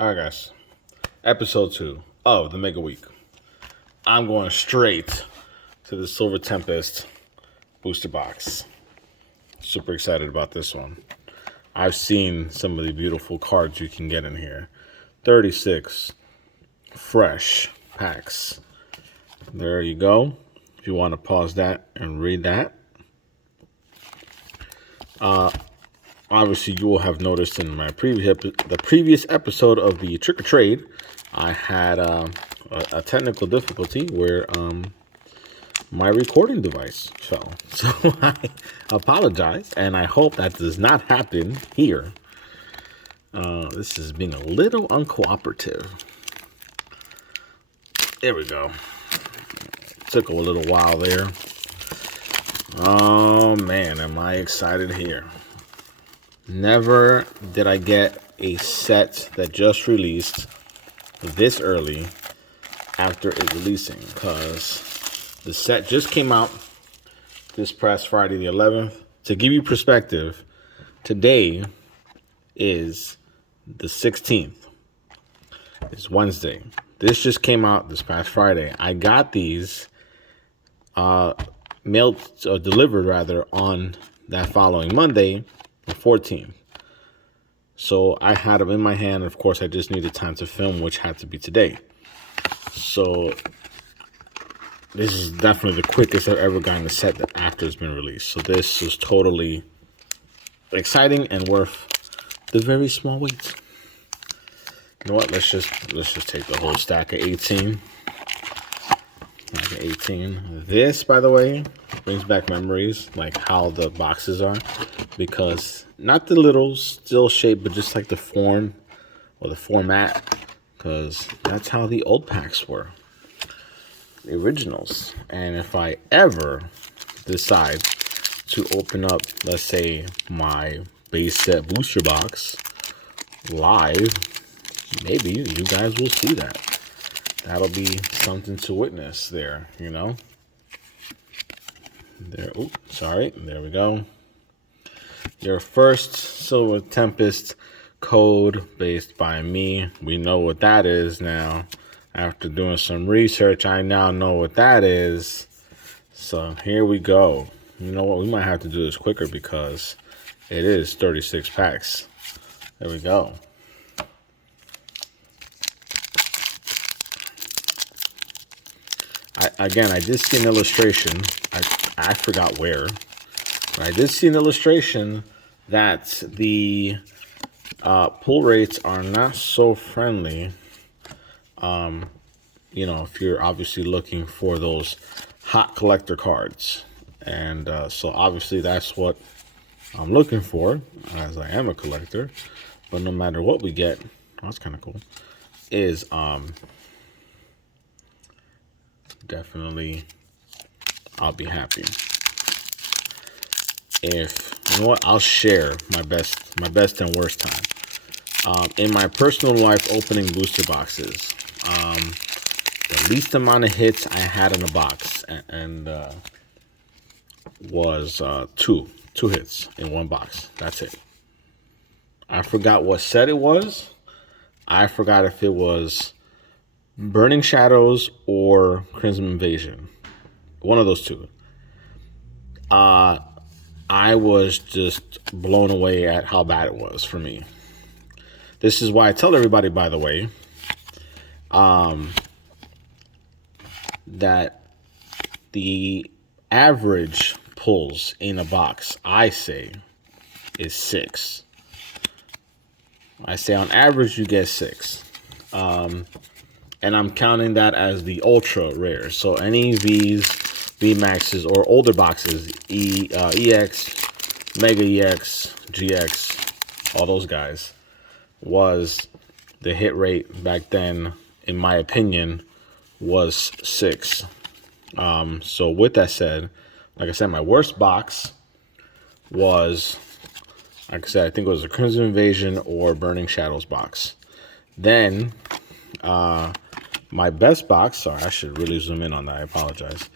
All right, guys. Episode 2 of the Megaweek. I'm going straight to the Silver Tempest booster box. Super excited about this one. I've seen some of the beautiful cards you can get in here. 36 fresh packs. There you go. If you want to pause that and read that. Obviously, you will have noticed in my previous episode of the Trick or Trade, I had a technical difficulty where my recording device fell. So I apologize, and I hope that does not happen here. This is being a little uncooperative. There we go. Took a little while there. Oh man, am I excited here. Never did I get a set that just released this early after it releasing, because the set just came out this past Friday the 11th. To give you perspective, today is the 16th. It's Wednesday. This just came out this past Friday. I got these delivered rather on that following Monday, the 14th. So I had them in my hand. Of course, I just needed time to film, which had to be today. So this is definitely the quickest I've ever gotten a set that after it's been released. So this is totally exciting and worth the very small wait. You know what? Let's just take the whole stack of 18. Like 18. This, by the way, brings back memories, like how the boxes are, because not the little still shape, but just like the form or the format, because that's how the old packs were, the originals. And if I ever decide to open up, let's say, my base set booster box live, maybe you guys will see that. That'll be something to witness there, you know. There, sorry, there we go. Your first Silver Tempest code based by me. We know what that is now. After doing some research, I now know what that is. So here we go. You know what? We might have to do this quicker because it is 36 packs. There we go. I did see an illustration. I forgot where. But I did see an illustration that the pull rates are not so friendly. You know, if you're obviously looking for those hot collector cards. And so obviously that's what I'm looking for, as I am a collector. But no matter what we get, that's kind of cool, is definitely I'll be happy. If you know what, I'll share my best and worst time. In my personal life, opening booster boxes, the least amount of hits I had in a box and was two hits in one box. That's it. I forgot what set it was. I forgot if it was Burning Shadows or Crimson Invasion. One of those two. I was just blown away at how bad it was for me. This is why I tell everybody, by the way, that the average pulls in a box, I say, is 6. I say on average you get 6. And I'm counting that as the ultra rare. So any Vs, VMAXs, or older boxes, EX, Mega EX, GX, all those guys, was the hit rate back then, in my opinion, was 6. So with that said, like I said, my worst box was, like I said, I think it was a Crimson Invasion or Burning Shadows box. Then, my best box, sorry, I should really zoom in on that, I apologize,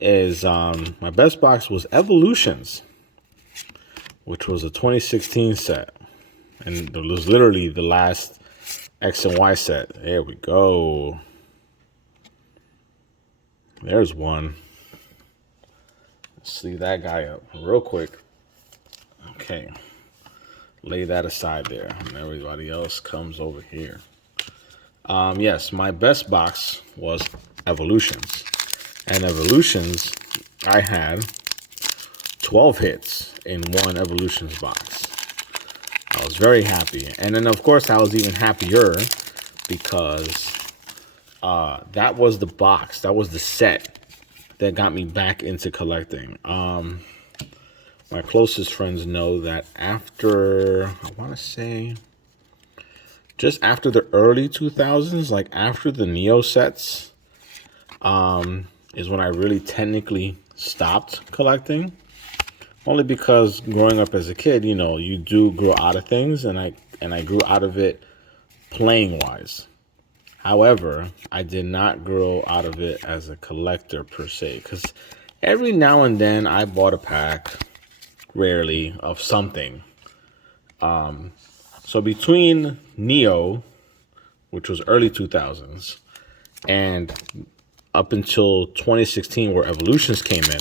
is my best box was Evolutions, which was a 2016 set. And it was literally the last X and Y set. There we go. There's one. Let's sleeve that guy up real quick. Okay. Lay that aside there. And everybody else comes over here. Yes, my best box was Evolutions. And Evolutions, I had 12 hits in one Evolutions box. I was very happy. And then, of course, I was even happier because that was the box. That was the set that got me back into collecting. My closest friends know that after, I want to say, just after the early 2000s, like after the Neo sets, is when I really technically stopped collecting. Only because growing up as a kid, you know, you do grow out of things, and I grew out of it playing wise. However, I did not grow out of it as a collector per se, because every now and then I bought a pack, rarely, of something. So between Neo, which was early 2000s, and up until 2016 where Evolutions came in,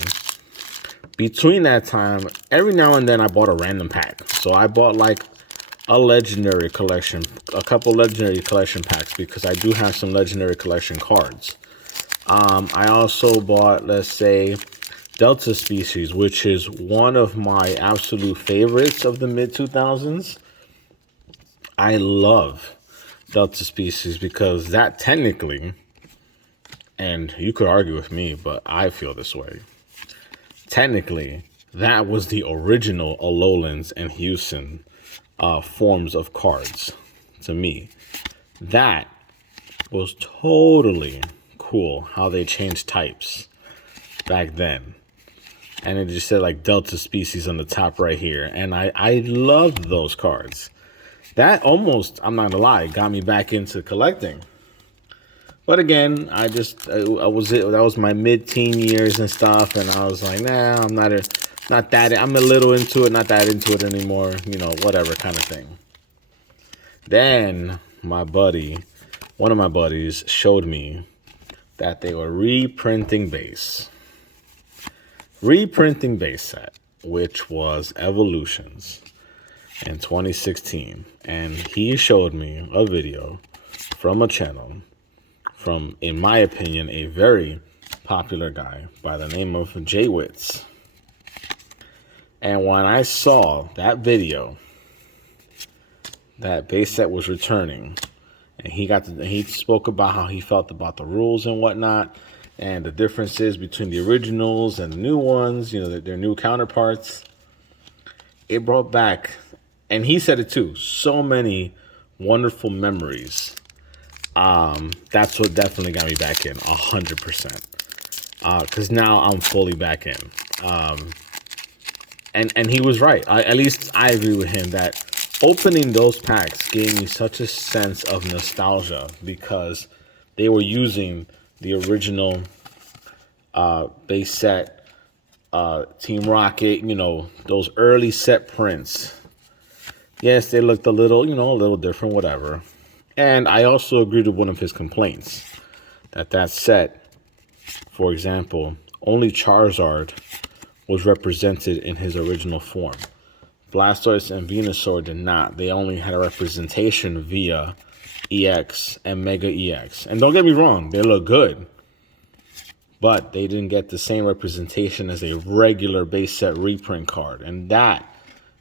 between that time, every now and then I bought a random pack. So I bought like a legendary collection, a couple legendary collection packs, because I do have some legendary collection cards. I also bought, let's say, Delta Species, which is one of my absolute favorites of the mid-2000s. I love Delta Species because that technically, and you could argue with me, but I feel this way. Technically, that was the original Alolans and Houston forms of cards to me. That was totally cool how they changed types back then. And it just said like Delta Species on the top right here. And I loved those cards. That almost, I'm not gonna lie, got me back into collecting. But again, that was my mid-teen years and stuff, and I was like, nah, I'm not that, I'm a little into it, not that into it anymore, you know, whatever kind of thing. Then one of my buddies showed me that they were reprinting base set, which was Evolutions in 2016. And he showed me a video from a channel from, in my opinion, a very popular guy by the name of Jay Witz. And when I saw that video, that base set was returning, and he spoke about how he felt about the rules and whatnot, and the differences between the originals and the new ones, you know, their new counterparts. It brought back, and he said it too, so many wonderful memories. That's what definitely got me back in 100%. Because now I'm fully back in. And he was right. At least I agree with him that opening those packs gave me such a sense of nostalgia because they were using the original base set, Team Rocket, you know, those early set prints. Yes, they looked a little different, whatever. And I also agreed with one of his complaints that set, for example, only Charizard was represented in his original form. Blastoise and Venusaur did not. They only had a representation via EX and Mega EX. And don't get me wrong, they look good. But they didn't get the same representation as a regular base set reprint card. And that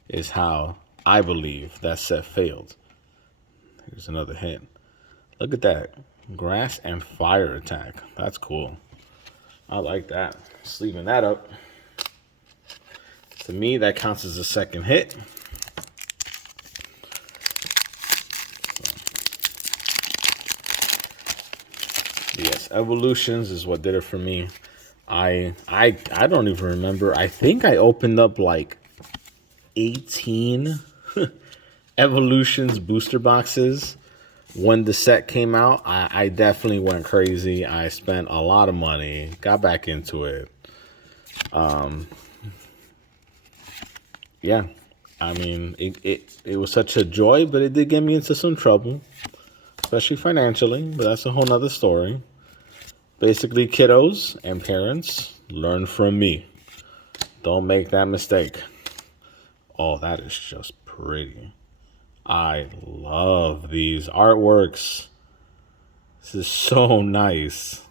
is how I believe that set failed. Here's another hint. Look at that. Grass and fire attack. That's cool. I like that. Sleeving that up. To me, that counts as a second hit. Yes, Evolutions is what did it for me. I don't even remember. I think I opened up like 18 Evolutions booster boxes when the set came out. I definitely went crazy. I spent a lot of money, got back into it. Yeah, I mean, it was such a joy, but it did get me into some trouble. especially financially, but that's a whole nother story. Basically, kiddos and parents, learn from me. Don't make that mistake. Oh, that is just pretty. I love these artworks. This is so nice.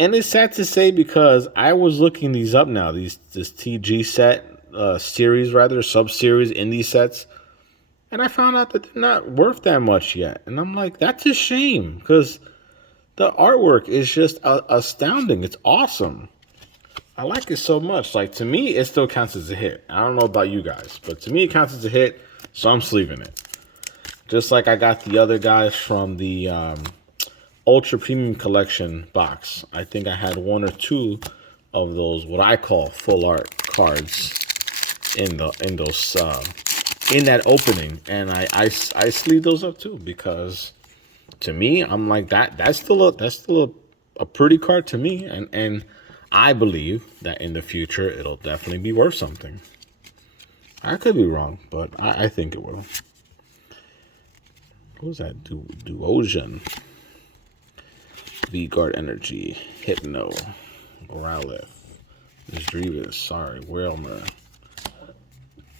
And it's sad to say because I was looking these up now, this TG set series, rather, sub-series in these sets. And I found out that they're not worth that much yet. And I'm like, that's a shame because the artwork is just astounding. It's awesome. I like it so much. Like, to me, it still counts as a hit. I don't know about you guys, but to me, it counts as a hit, so I'm sleeving it. Just like I got the other guys from the Ultra Premium Collection box. I think I had one or two of those, what I call full art cards in that opening, and I sleeve those up too because to me, I'm like that's still a pretty card to me, and I believe that in the future it'll definitely be worth something. I could be wrong, but I think it will. What was that? Duosion, V-Guard Energy, Hypno, Growlithe, Misdreavus, sorry, Whalmer,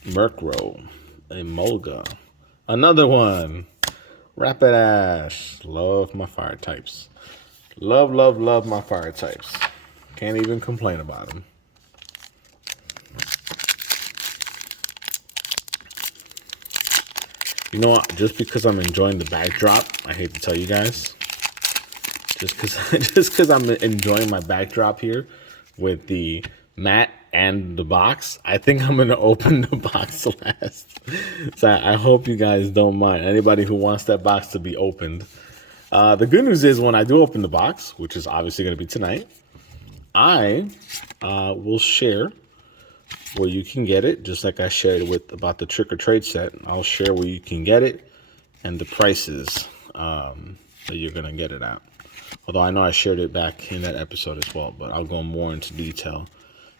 Murkrow, Emolga, another one, Rapidash. Love my fire types. Love my fire types. Can't even complain about them. You know what? Just because I'm enjoying the backdrop, I hate to tell you guys, just because I'm enjoying my backdrop here with the mat and the box, I think I'm going to open the box last. So I hope you guys don't mind. Anybody who wants that box to be opened. The good news is when I do open the box, which is obviously going to be tonight, I will share where you can get it, just like I shared about the Trick or Trade set. I'll share where you can get it and the prices that you're going to get it at. Although I know I shared it back in that episode as well, but I'll go more into detail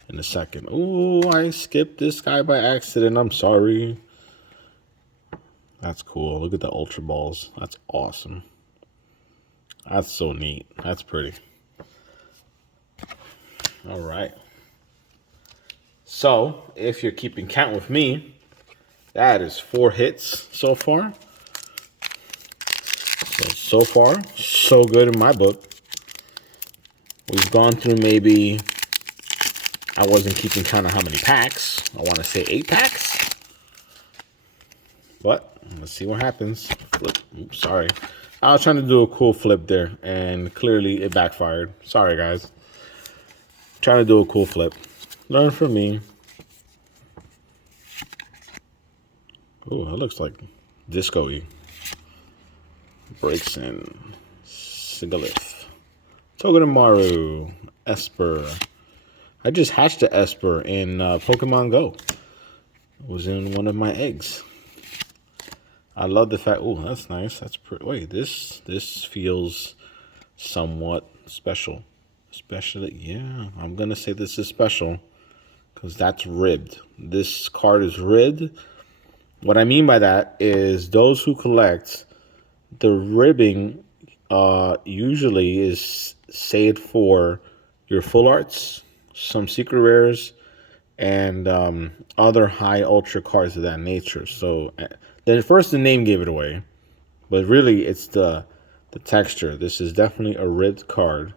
in a second. Ooh, I skipped this guy by accident. I'm sorry. That's cool. Look at the Ultra Balls. That's awesome. That's so neat. That's pretty. All right. So, if you're keeping count with me, that is 4 hits so far. So far, so good in my book. We've gone through maybe, I wasn't keeping count of how many packs. I want to say 8 packs. But, let's see what happens. Flip. Oops, sorry. I was trying to do a cool flip there, and clearly it backfired. Sorry, guys. Trying to do a cool flip. Learn from me. Oh, that looks like disco-y. Breaks in. Sigalith. Togedemaru. Esper. I just hatched an Esper in Pokemon Go. It was in one of my eggs. I love the fact. Oh, that's nice. That's pretty. Wait, this feels somewhat special. Especially, yeah, I'm gonna say this is special because that's ribbed. This card is ribbed. What I mean by that is those who collect the ribbing usually is saved for your full arts, some secret rares, and other high ultra cards of that nature. So then first the name gave it away, but really it's the texture. This is definitely a ribbed card.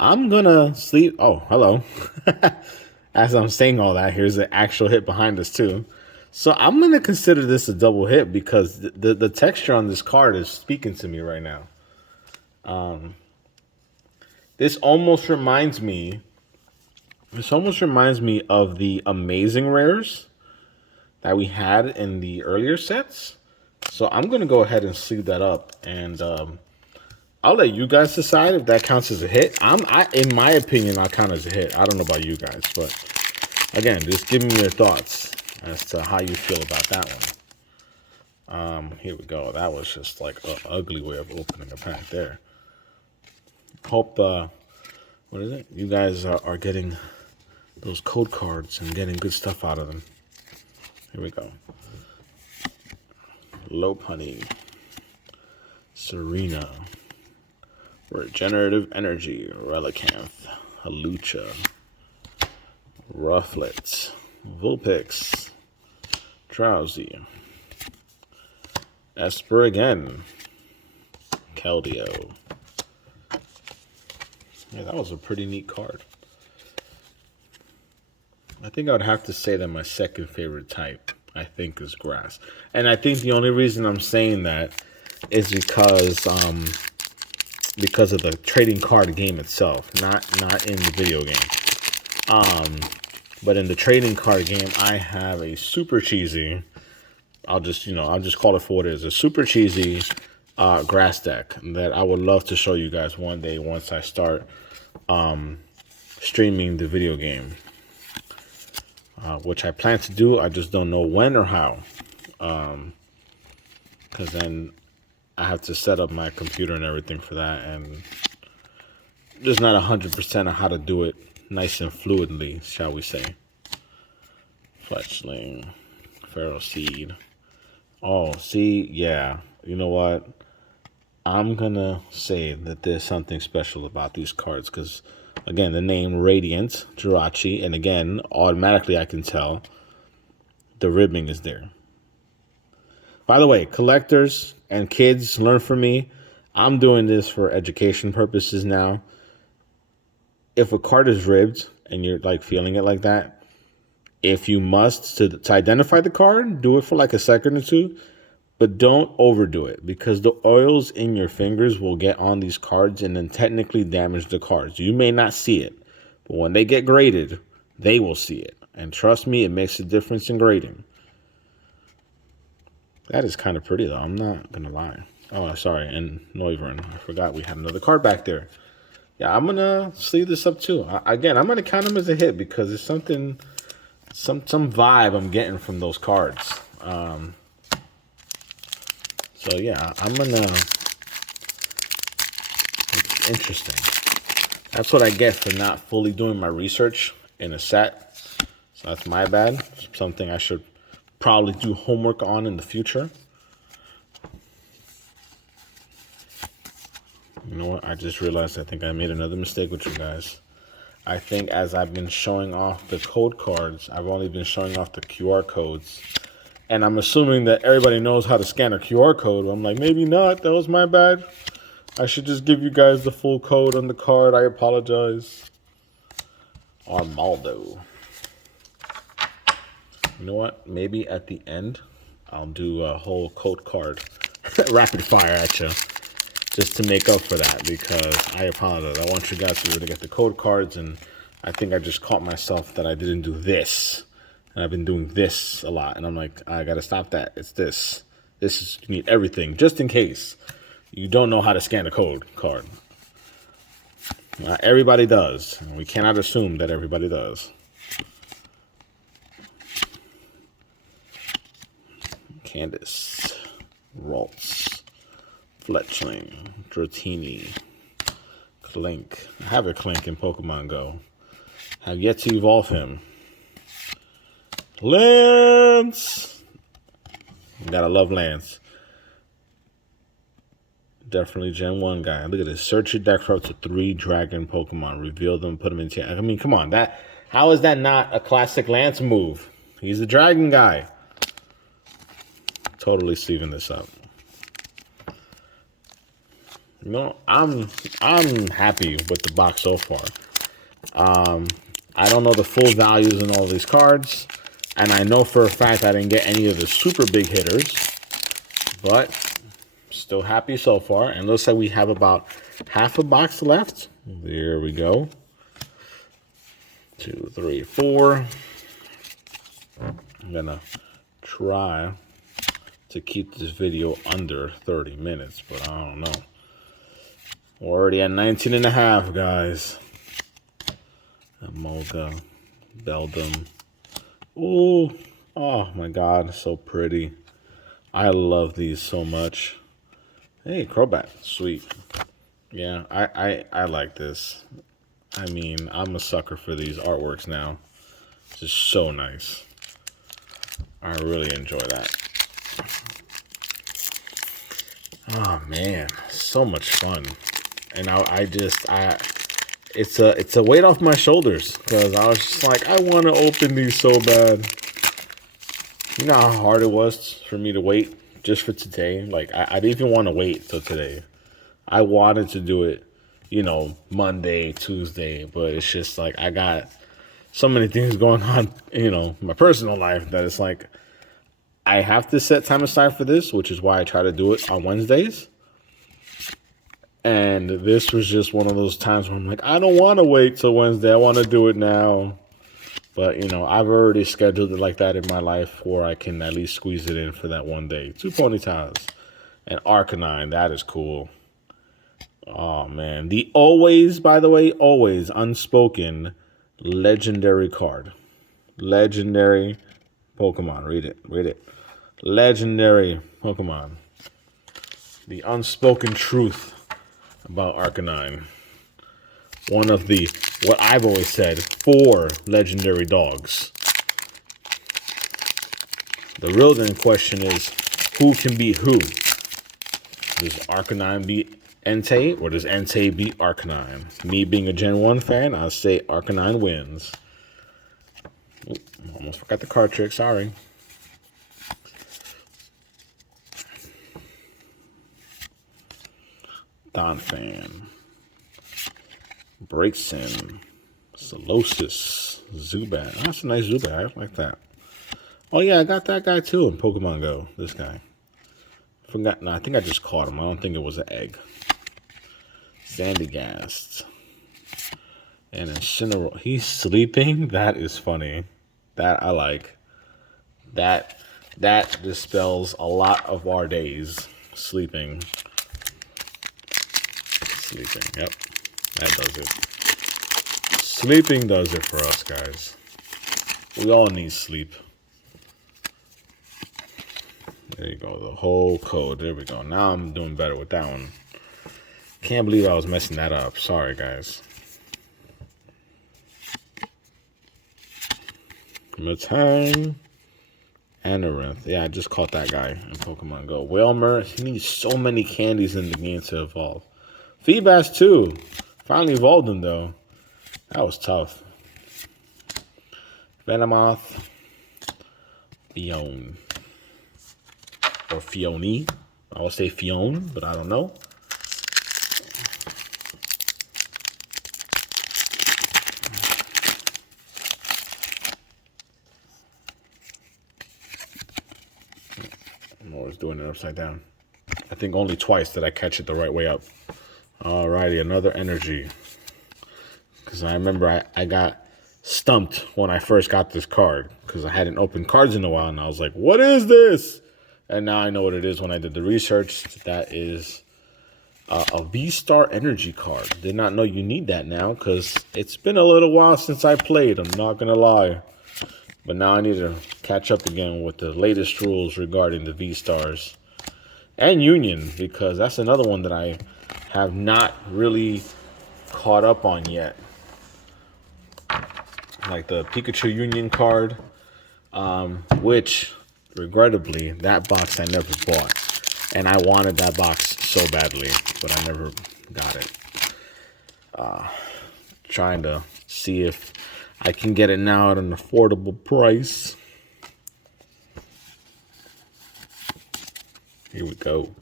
I'm gonna sleep. Oh, hello. As I'm saying all that, here's the actual hit behind us too. So I'm gonna consider this a double hit because the texture on this card is speaking to me right now. This almost reminds me of the amazing rares that we had in the earlier sets. So I'm gonna go ahead and sleeve that up, and I'll let you guys decide if that counts as a hit. In my opinion, I'll count as a hit. I don't know about you guys, but again, just give me your thoughts as to how you feel about that one. Here we go. That was just like an ugly way of opening a pack there. Hope, what is it? You guys are getting those code cards and getting good stuff out of them. Here we go. Lopunny. Serena, Regenerative Energy, Relicanth, Halucha, Rufflet, Vulpix, Drowsy, Esper again, Keldeo. Yeah, that was a pretty neat card. I think I would have to say that my second favorite type, I think, is grass. And I think the only reason I'm saying that is because of the trading card game itself, not in the video game. But in the trading card game, I have a super cheesy, I'll just call it for what it is, a super cheesy grass deck that I would love to show you guys one day once I start streaming the video game, which I plan to do. I just don't know when or how, because then I have to set up my computer and everything for that, and just not 100% on how to do it nice and fluidly, shall we say. Fletchling, Feral Seed. Oh, see, yeah. You know what? I'm gonna say that there's something special about these cards because, again, the name Radiant, Jirachi, and again, automatically I can tell the ribbing is there. By the way, collectors and kids, learn from me. I'm doing this for education purposes now. If a card is ribbed and you're like feeling it like that, if you must to identify the card, do it for like a second or two. But don't overdo it because the oils in your fingers will get on these cards and then technically damage the cards. You may not see it, but when they get graded, they will see it. And trust me, it makes a difference in grading. That is kind of pretty, though. I'm not going to lie. Oh, sorry. And Noivern. I forgot we had another card back there. Yeah, I'm going to sleeve this up, too. Again, I'm going to count them as a hit because it's something, some vibe I'm getting from those cards. So, yeah, I'm going to... It's interesting. That's what I get for not fully doing my research in a set. So that's my bad. Something I should probably do homework on in the future. You know what? I just realized I think I made another mistake with you guys. I think as I've been showing off the code cards, I've only been showing off the QR codes. And I'm assuming that everybody knows how to scan a QR code. I'm like, maybe not. That was my bad. I should just give you guys the full code on the card. I apologize. Armaldo. You know what? Maybe at the end, I'll do a whole code card rapid fire at you. Just to make up for that, because I apologize. I want you guys to be able to get the code cards, and I think I just caught myself that I didn't do this. And I've been doing this a lot, and I'm like, I gotta stop that. It's this. This is, you need everything, just in case you don't know how to scan a code card. Not everybody does. We cannot assume that everybody does. Candace, Ralts, Fletchling, Dratini, Clink. I have a Clink in Pokemon Go. Have yet to evolve him. Lance! Gotta love Lance. Definitely Gen 1 guy. Look at this. Search your deck for up to 3 dragon Pokemon. Reveal them, put them in. I mean, come on. How is that not a classic Lance move? He's a dragon guy. Totally sleeving this up. You know, I'm happy with the box so far. I don't know the full values in all these cards, and I know for a fact I didn't get any of the super big hitters, but still happy so far. And looks like we have about half a box left. There we go. 2, 3, 4. I'm gonna try to keep this video under 30 minutes, but I don't know. We're already at 19 and a half, guys. Emolga, Beldum. Ooh, oh my God, so pretty. I love these so much. Hey, Crobat, sweet. Yeah, I like this. I mean, I'm a sucker for these artworks now. It's just so nice. I really enjoy that. Oh man, so much fun. And it's a weight off my shoulders because I was just like, I want to open these so bad. You know how hard it was for me to wait just for today? Like, I didn't even want to wait till today. I wanted to do it, Monday, Tuesday, but it's just like I got so many things going on, in my personal life that it's like I have to set time aside for this, which is why I try to do it on Wednesdays. And this was just one of those times where I'm like, I don't want to wait till Wednesday. I want to do it now. But, I've already scheduled it like that in my life where I can at least squeeze it in for that one day. 2 ponytails and Arcanine. That is cool. Oh, man. The always, by the way, always unspoken legendary card. Legendary Pokemon. Read it. Read it. Legendary Pokemon. The unspoken truth about Arcanine. One of the, what I've always said, 4 legendary dogs. The real then question is, who can beat who? Does Arcanine beat Entei, or does Entei beat Arcanine? Me being a Gen 1 fan, I'll say Arcanine wins. Oop, almost forgot the card trick, sorry. Donphan. Braixen. Solosis. Zubat. That's a nice Zubat. I like that. Oh, yeah, I got that guy, too, in Pokemon Go. This guy. Forgot. No, I think I just caught him. I don't think it was an egg. Sandygast. And Incineroar. He's sleeping? That is funny. That I like. That dispels a lot of our days. Sleeping. Sleeping. Yep. That does it. Sleeping does it for us, guys. We all need sleep. There you go. The whole code. There we go. Now I'm doing better with that one. Can't believe I was messing that up. Sorry, guys. Matang. Amaranth. Yeah, I just caught that guy in Pokemon Go. Wailmer. He needs so many candies in the game to evolve. Feebas, too. Finally evolved him, though. That was tough. Venomoth. Fione. Or Fione. I will say Fione, but I don't know. I'm always doing it upside down. I think only twice did I catch it the right way up. Alrighty, another energy. Because I remember I got stumped when I first got this card. Because I hadn't opened cards in a while. And I was like, what is this? And now I know what it is when I did the research. That is a V-Star energy card. Did not know you need that now. Because it's been a little while since I played. I'm not going to lie. But now I need to catch up again with the latest rules regarding the V-Stars. And Union. Because that's another one that I have not really caught up on yet. Like the Pikachu Union card, which, regrettably, that box I never bought. And I wanted that box so badly, but I never got it. Trying to see if I can get it now at an affordable price. Here we go.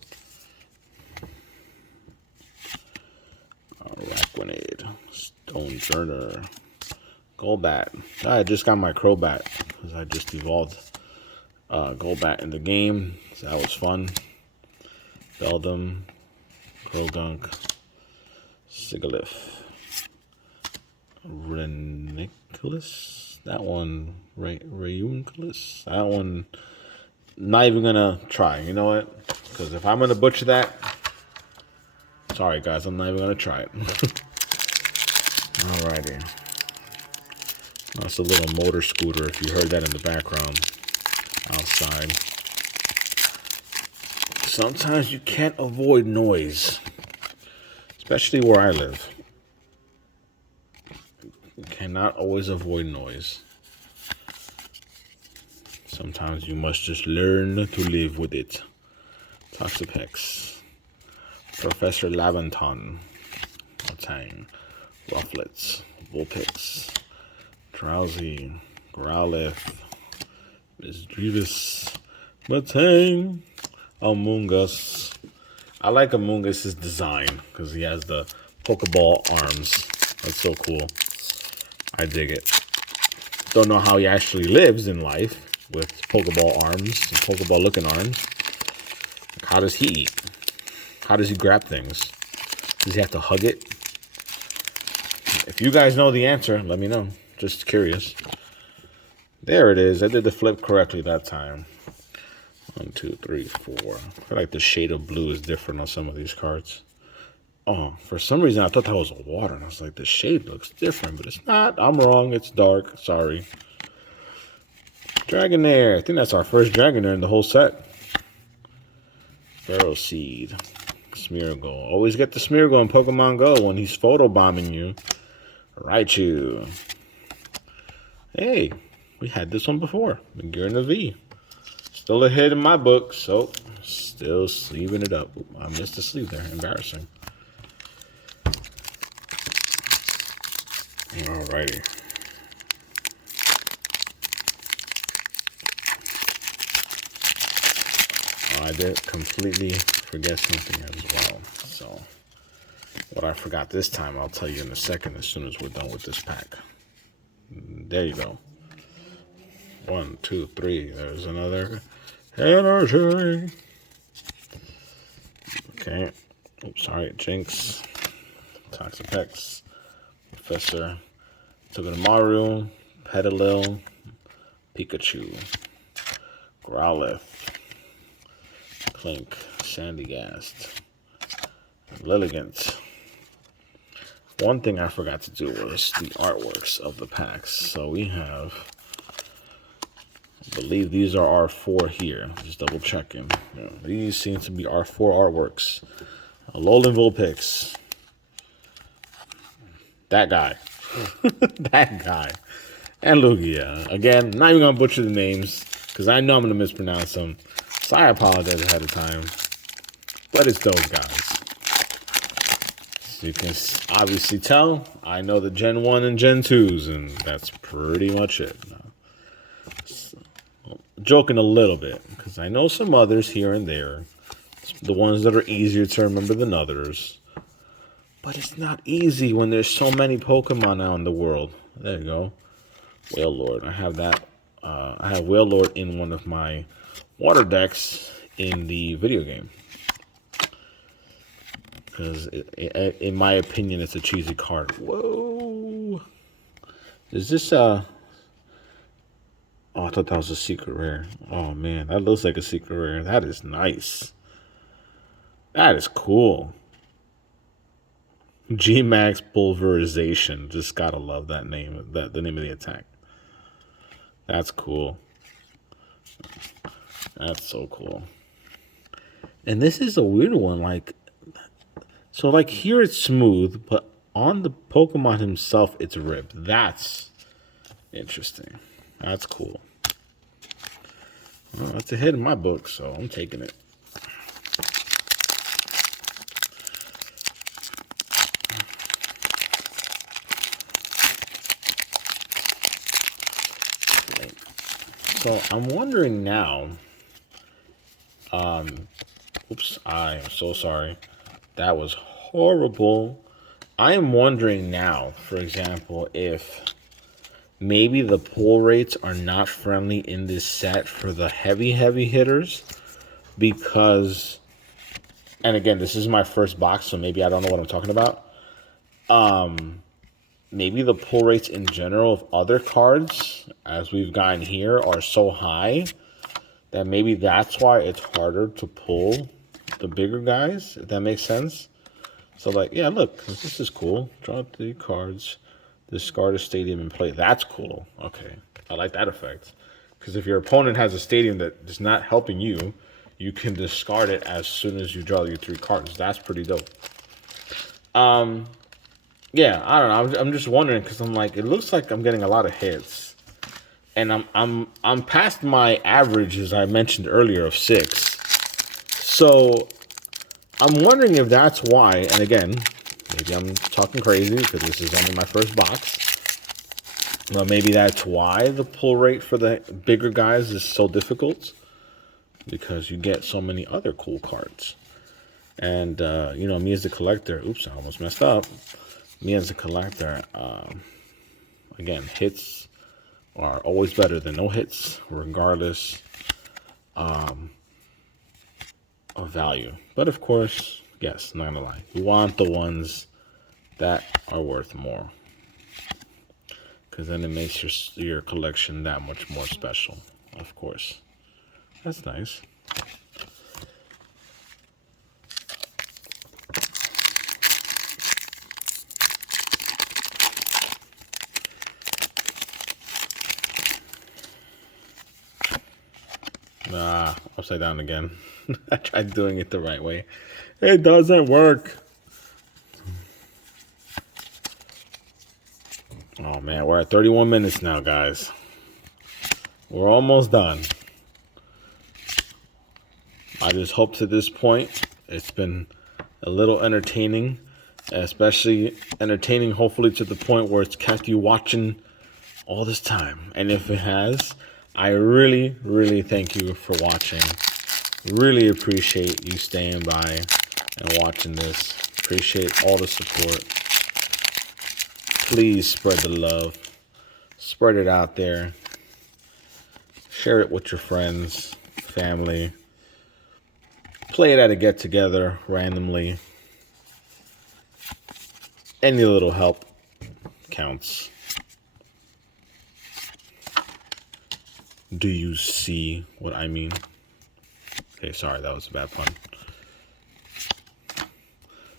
Araquanid, Stonejourner, Golbat. I just got my Crobat because I just evolved Golbat in the game. So that was fun. Beldum, Croagunk, Sigilyph, Ranunculus. That one, Ranunculus. That one, not even gonna try. You know what? Because if I'm gonna butcher that, sorry guys, I'm not even gonna try it. Alrighty. That's a little motor scooter, if you heard that in the background outside. Sometimes you can't avoid noise, especially where I live. You cannot always avoid noise. Sometimes you must just learn to live with it. Toxapex. Professor Laventon, Tang, Rufflets, Vulpix, Drowsy, Growlithe, Misdreavus, Matang, Amoonguss. I like Amoonguss's design because he has the Pokeball arms. That's so cool. I dig it. Don't know how he actually lives in life with Pokeball arms and Pokeball looking arms. Like, how does he eat? How does he grab things? Does he have to hug it? If you guys know the answer, let me know. Just curious. There it is. I did the flip correctly that time. 1, 2, 3, 4. I feel like the shade of blue is different on some of these cards. Oh, for some reason I thought that was water. And I was like, the shade looks different, but it's not. I'm wrong. It's dark. Sorry. Dragonair. I think that's our first Dragonair in the whole set. Feral Seed. Smeargle. Always get the Smeargle in Pokemon Go when he's photobombing you. Raichu. Hey, we had this one before. Gear in the V. Still a hit in my book, so still sleeving it up. Ooh, I missed the sleeve there. Embarrassing. Alrighty. I did completely forget something as well. So, what I forgot this time, I'll tell you in a second as soon as we're done with this pack. There you go. 1, 2, 3. There's another energy. Okay. Oops, sorry. Jinx. Toxapex. Professor. Togedemaru. Petalil. Pikachu. Growlithe. Clink. Sandygast. Lilligant. One thing I forgot to do was the artworks of the packs. So we have, I believe these are our 4 here. Just double checking. Yeah, these seem to be our 4 artworks. Alolan Vulpix. That guy. That guy. And Lugia. Again, not even going to butcher the names because I know I'm going to mispronounce them. So I apologize ahead of time. But it's those guys. So you can obviously tell I know the Gen 1 and Gen 2s, and that's pretty much it. So, joking a little bit, because I know some others here and there. The ones that are easier to remember than others. But it's not easy when there's so many Pokemon out in the world. There you go. Wailord. I have that. I have Wailord in one of my water decks in the video game. Because, in my opinion, it's a cheesy card. Whoa. Is this, Oh, I thought that was a secret rare. Oh, man. That looks like a secret rare. That is nice. That is cool. G-Max Pulverization. Just gotta love that name. The name of the attack. That's cool. That's so cool. And this is a weird one. So, here it's smooth, but on the Pokemon himself, it's ripped. That's interesting. That's cool. Well, that's a hit in my book, so I'm taking it. So, I'm wondering now. Oops, I am so sorry. That was horrible. I am wondering now, for example, if maybe the pull rates are not friendly in this set for the heavy hitters. Because, and again, this is my first box, so maybe I don't know what I'm talking about. Maybe the pull rates in general of other cards, as we've gotten here, are so high that maybe that's why it's harder to pull the bigger guys, if that makes sense. So, yeah, look, this is cool. Draw 3 cards, discard a stadium and play. That's cool. Okay, I like that effect. Because if your opponent has a stadium that is not helping you, you can discard it as soon as you draw your 3 cards. That's pretty dope. Yeah, I don't know. I'm just wondering because I'm like, it looks like I'm getting a lot of hits, and I'm past my average, as I mentioned earlier, of 6. So I'm wondering if that's why, and again, maybe I'm talking crazy because this is only my first box. Well, maybe that's why the pull rate for the bigger guys is so difficult, because you get so many other cool cards. And, you know, me as a collector, oops, I almost messed up. Me as a collector, again, hits are always better than no hits, regardless of value. But of course, yes, not gonna lie, you want the ones that are worth more, because then it makes your collection that much more special. Of course, that's nice. Upside down again. I tried doing it the right way. It doesn't work. Oh man, we're at 31 minutes now, guys. We're almost done. I just hope to this point it's been a little entertaining, especially entertaining hopefully to the point where it's kept you watching all this time. And if it has, I really, really thank you for watching. Really appreciate you staying by and watching this. Appreciate all the support. Please spread the love. Spread it out there. Share it with your friends, family. Play it at a get-together randomly. Any little help counts. Do you see what I mean? Okay, sorry, that was a bad pun.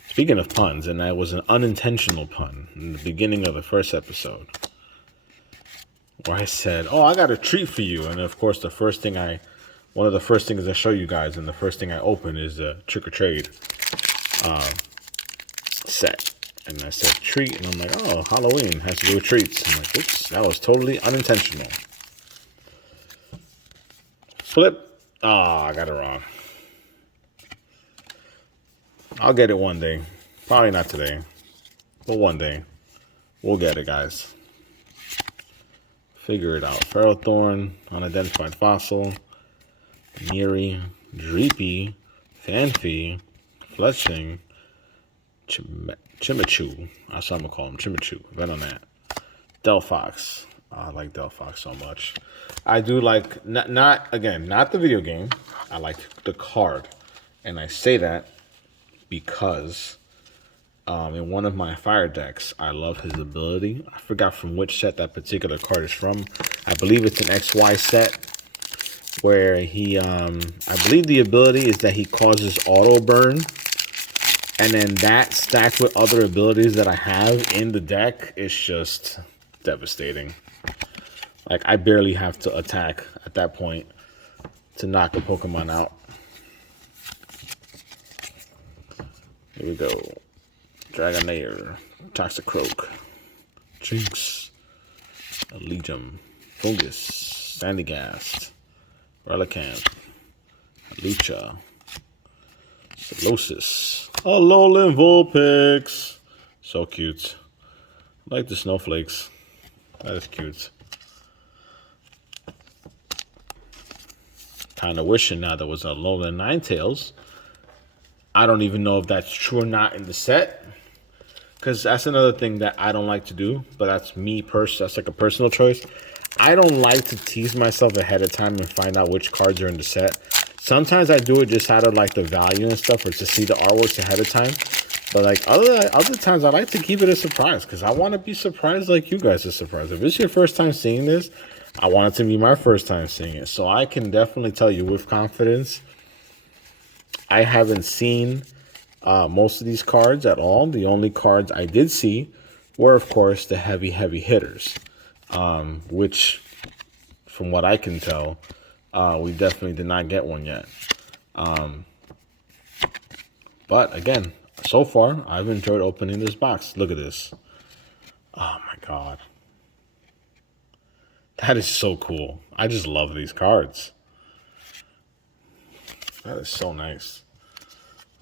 Speaking of puns, and that was an unintentional pun in the beginning of the first episode, where I said, oh, I got a treat for you. And of course, one of the first things I show you guys, and the first thing I open is the Trick or Trade set. And I said treat, and I'm like, oh, Halloween has to do with treats. I'm like, oops, that was totally unintentional. Flip. Oh, I got it wrong. I'll get it one day. Probably not today, but one day. We'll get it, guys. Figure it out. Ferrothorn, Unidentified Fossil, Miri, Dreepy, Fanfi, Fletching, Chimichu. That's what I'm going to call him, Chimichu. Venonat. Delphox. I like Delphox so much. I do like, not the video game. I like the card. And I say that because in one of my fire decks, I love his ability. I forgot from which set that particular card is from. I believe it's an XY set where he, I believe the ability is that he causes auto burn. And then that stacked with other abilities that I have in the deck is just devastating. Like, I barely have to attack at that point to knock a Pokemon out. Here we go. Dragonair, Toxicroak, Jinx, Allegium, Fungus, Sandygast, Relicanth, Lucha, Solosis, Alolan Vulpix. So cute. I like the snowflakes. That is cute. Kind of wishing now there was a Alolan Ninetales. I don't even know if that's true or not in the set, because that's another thing that I don't like to do, but that's me that's like a personal choice. I don't like to tease myself ahead of time and find out which cards are in the set. Sometimes I do it just out of like the value and stuff, or to see the artworks ahead of time. But like other times I like to keep it a surprise, because I want to be surprised like you guys are surprised. If it's your first time seeing this, I want it to be my first time seeing it. So I can definitely tell you with confidence, I haven't seen most of these cards at all. The only cards I did see were, of course, the heavy hitters, which, from what I can tell, we definitely did not get one yet. But again, so far, I've enjoyed opening this box. Look at this. Oh my God. That is so cool. I just love these cards. That is so nice.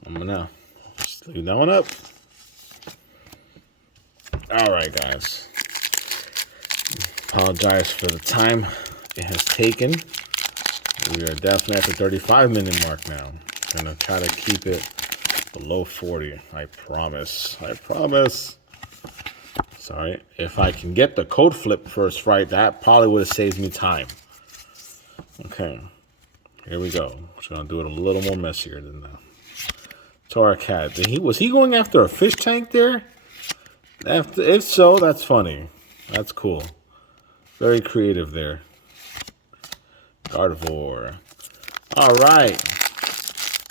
I'm gonna just leave that one up. All right, guys. Apologize for the time it has taken. We are definitely at the 35-minute mark now. Gonna try to keep it below 40. I promise. I promise. Sorry. If I can get the code flip first right, that probably would have saved me time. Okay. Here we go. Just gonna do it a little more messier than that. Tora Cat. Was he going after a fish tank there? If so, that's funny. That's cool. Very creative there. Gardevoir. All right.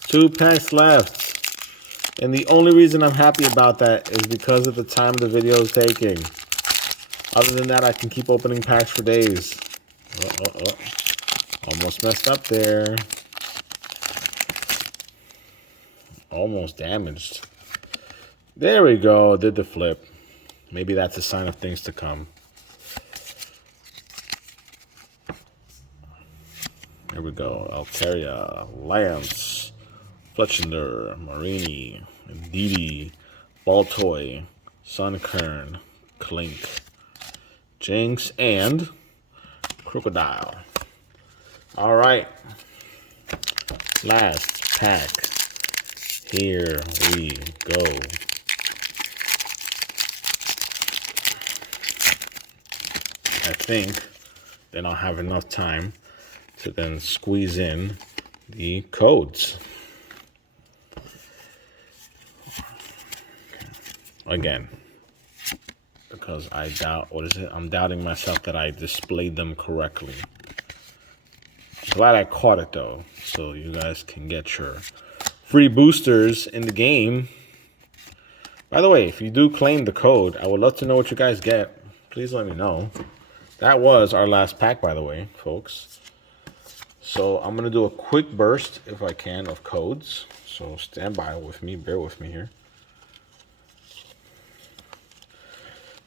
2 packs left. And the only reason I'm happy about that is because of the time the video is taking. Other than that, I can keep opening packs for days. Almost messed up there. Almost damaged. There we go. Did the flip. Maybe that's a sign of things to come. Here we go. Altaria, Lance, Fletchender, Marini, Didi, Baltoy, Sunkern, Clink, Jinx, and Crocodile. All right. Last pack. Here we go. I think then I'll have enough time to then squeeze in the codes. Again, because I doubt, I'm doubting myself that I displayed them correctly. Glad I caught it though, so you guys can get your free boosters in the game. By the way, if you do claim the code, I would love to know what you guys get. Please let me know. That was our last pack, by the way, folks. So I'm going to do a quick burst, if I can, of codes. So stand by with me. Bear with me here.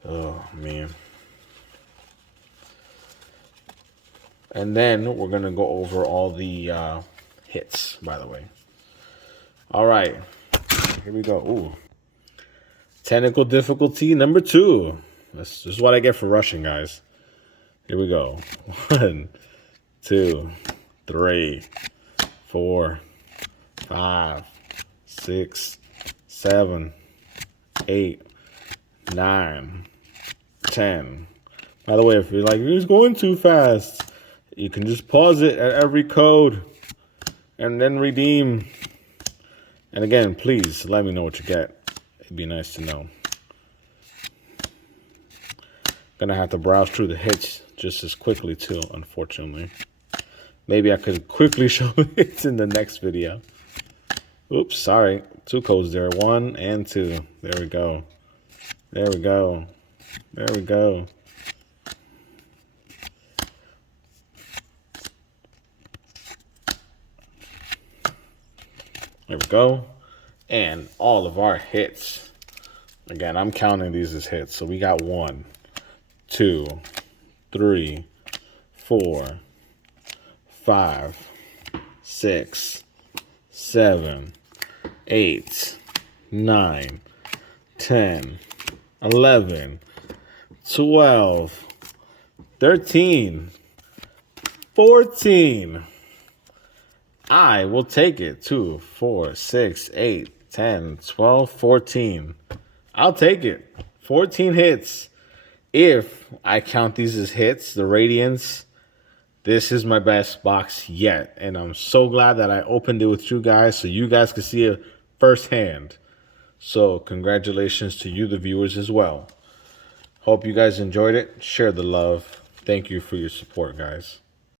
Oh, man. And then we're going to go over all the hits, by the way. All right. Here we go. Ooh. Technical difficulty number 2. This is what I get for rushing, guys. Here we go. 1, 2, 3, 4, 5, 6, 7, 8, 9, 10. By the way, if you're like, it's going too fast, you can just pause it at every code and then redeem. And again, please let me know what you get. It'd be nice to know. Gonna have to browse through the hits just as quickly too, unfortunately. Maybe I could quickly show hits in the next video. Oops, sorry. 2 codes there. 1 and 2. There we go. There we go. There we go. There we go. And all of our hits. Again, I'm counting these as hits. So we got 1, 2, 3, 4, 5, 6, 7, 8, 9, 10, 11, 12, 13, 14. I will take it. 2, 4, 6, 8, 10, 12, 14. I'll take it. 14 hits. If I count these as hits, the Radiance, this is my best box yet. And I'm so glad that I opened it with you guys so you guys can see it firsthand. So congratulations to you, the viewers, as well. Hope you guys enjoyed it. Share the love. Thank you for your support, guys.